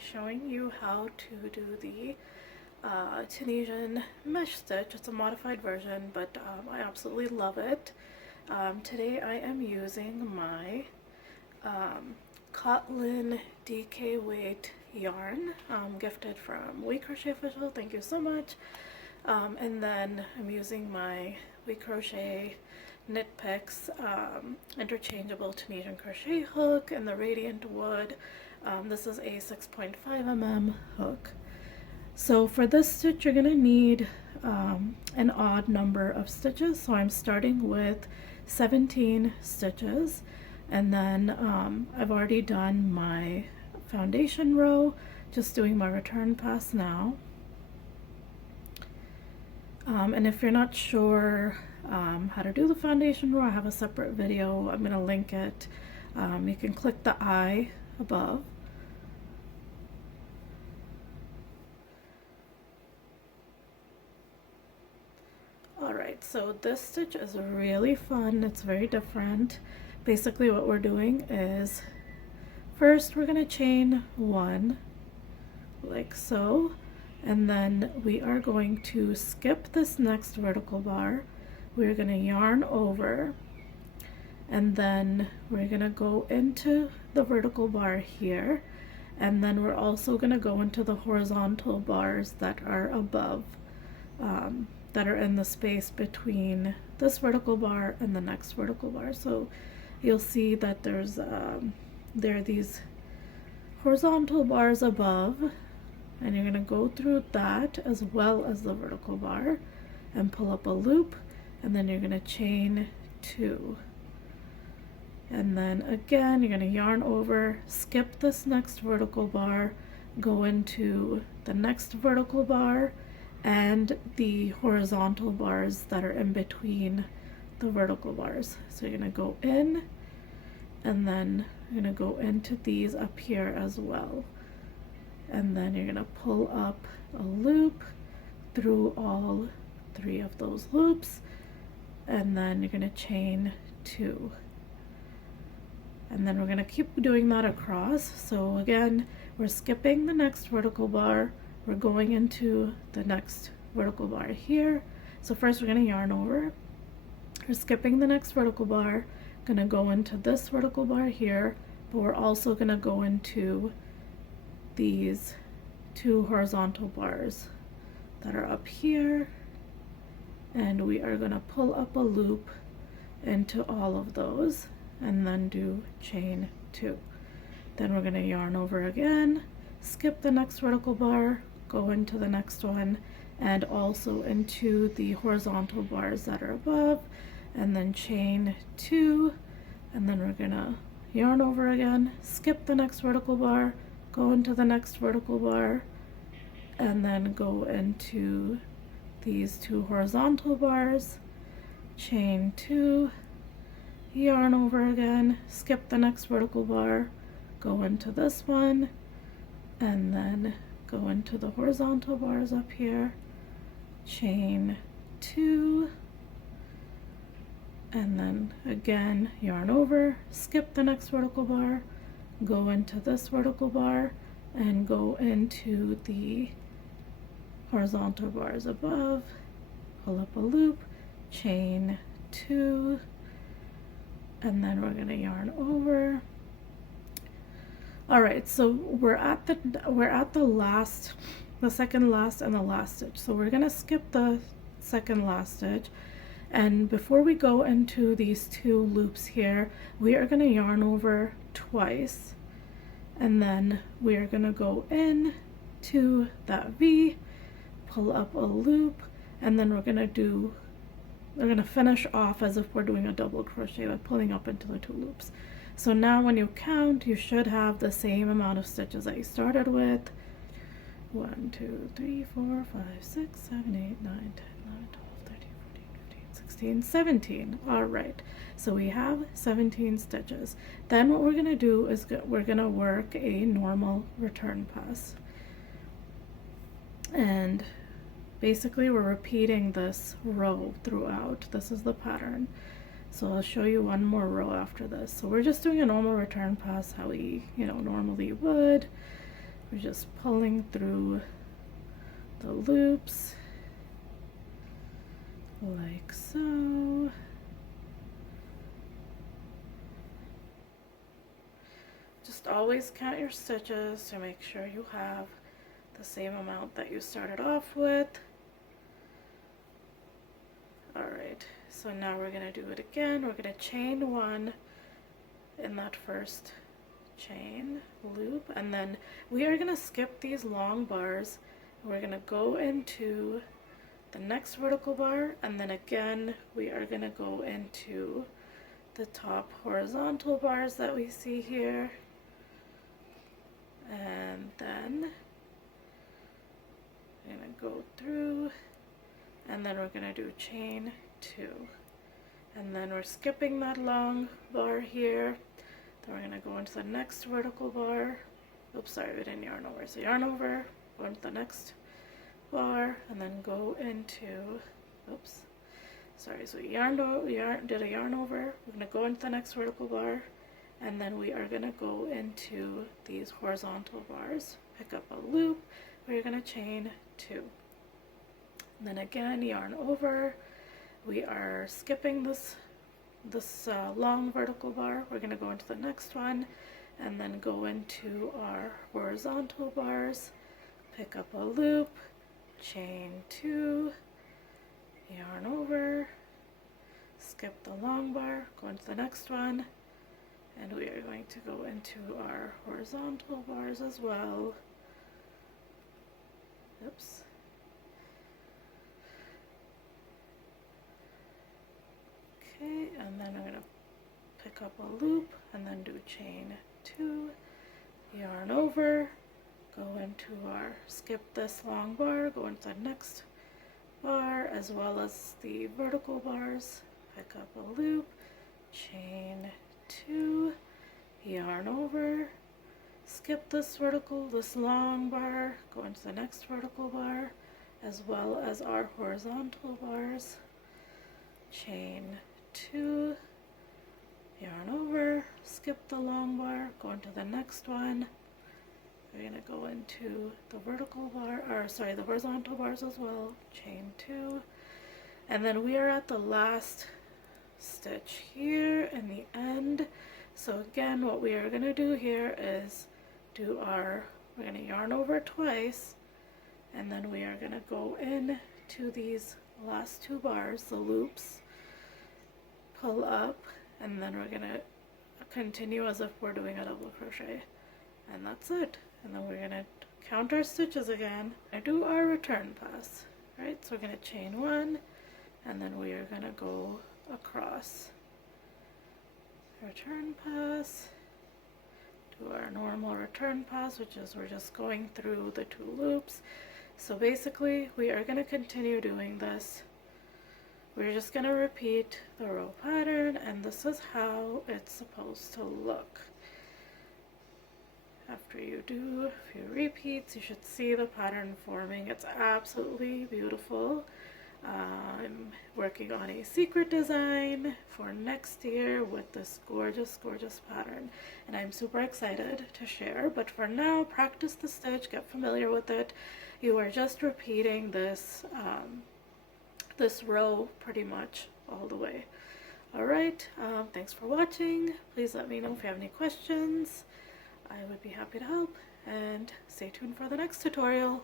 showing you how to do the Tunisian Mesh Stitch. It's a modified version, but I absolutely love it. Today I am using my Kotlin DK weight yarn, gifted from We Crochet Official. Thank you so much. And then I'm using my We Crochet Knit Picks interchangeable Tunisian crochet hook in the Radiant Wood. This is a 6.5 mm hook. So for this stitch you're going to need an odd number of stitches. So I'm starting with 17 stitches, and then I've already done my foundation row, just doing my return pass now. And if you're not sure how to do the foundation row, I have a separate video. I'm going to link it. You can click the I above. Alright, so this stitch is really fun. It's very different. Basically what we're doing is, first we're going to chain one, like so, and then we are going to skip this next vertical bar. We're going to yarn over, and then we're going to go into the vertical bar here, and then we're also going to go into the horizontal bars that are above, that are in the space between this vertical bar and the next vertical bar. So you'll see that there are these horizontal bars above, and you're going to go through that as well as the vertical bar and pull up a loop, and then you're going to chain two, and then again you're going to yarn over, skip this next vertical bar, go into the next vertical bar and the horizontal bars that are in between the vertical bars. So you're going to go in, and then you're going to go into these up here as well, and then you're going to pull up a loop through all three of those loops, and then you're going to chain two, and then we're going to keep doing that across. So again, we're skipping the next vertical bar, we're going into the next vertical bar here. So first we're going to yarn over, we're skipping the next vertical bar, going to go into this vertical bar here, but we're also going to go into these two horizontal bars that are up here, and we are going to pull up a loop into all of those and then do chain two. Then we're going to yarn over again, skip the next vertical bar, go into the next one and also into the horizontal bars that are above, and then chain two, and then we're going to yarn over again, skip the next vertical bar, go into the next vertical bar, and then go into these two horizontal bars, chain two, yarn over again, skip the next vertical bar, go into this one, and then go into the horizontal bars up here, chain two, and then again yarn over, skip the next vertical bar, go into this vertical bar and go into the horizontal bars above, pull up a loop, chain two, and then we're going to yarn over. All right, so we're at the second last and the last stitch. So we're going to skip the second last stitch, and before we go into these two loops here, we are going to yarn over twice, and then we are going to go in to that V, pull up a loop, and then we're going to finish off as if we're doing a double crochet by pulling up into the two loops. So now when you count, you should have the same amount of stitches that you started with. 1, 2, 3, 4, 5, 6, 7, 8, 9, 10, 11, 12, 13, 14, 15, 16, 17. All right, so we have 17 stitches. Then what we're going to do is we're going to work a normal return pass. And basically we're repeating this row throughout. This is the pattern. So I'll show you one more row after this. So we're just doing a normal return pass how we, normally would. We're just pulling through the loops like so. Just always count your stitches to make sure you have the same amount that you started off with. Alright, so now we're going to do it again. We're going to chain one in that first chain loop, and then we are going to skip these long bars. We're going to go into the next vertical bar, and then again we are going to go into the top horizontal bars that we see here, and then we're going to go through, and then we're going to do chain 2, and then we're skipping that long bar here. Then we're going to go into the next vertical bar. Oops, sorry, we didn't yarn over. So yarn over, go into the next bar, and then go into, oops, sorry, so did a yarn over. We're going to go into the next vertical bar, and then we are going to go into these horizontal bars, pick up a loop, we're going to chain 2. And then again, yarn over. We are skipping this long vertical bar. We're going to go into the next one, and then go into our horizontal bars, pick up a loop, chain 2, yarn over, skip the long bar, go into the next one, and we are going to go into our horizontal bars as well. Oops. Okay, and then I'm going to pick up a loop and then do chain 2, yarn over, go into our, skip this long bar, go into the next bar as well as the vertical bars, pick up a loop, chain 2, yarn over, skip this long bar, go into the next vertical bar as well as our horizontal bars, chain 2, yarn over, skip the long bar, go into the next one. We're going to go into the the horizontal bars as well, chain 2, and then we are at the last stitch here in the end. So again, what we are going to do here is we're going to yarn over twice, and then we are going to go in to these last 2 bars, the loops, pull up, and then we're going to continue as if we're doing a double crochet, and that's it. And then we're going to count our stitches again and do our return pass. Right, so we're going to chain 1, and then we are going to go across, return pass, do our normal return pass, which is we're just going through the 2 loops. So basically we are going to continue doing this. We're just going to repeat the row pattern, and this is how it's supposed to look. After you do a few repeats, you should see the pattern forming. It's absolutely beautiful. I'm working on a secret design for next year with this gorgeous, gorgeous pattern, and I'm super excited to share. But for now, practice the stitch, get familiar with it. You are just repeating this this row pretty much all the way. Alright, thanks for watching. Please let me know if you have any questions. I would be happy to help, and stay tuned for the next tutorial.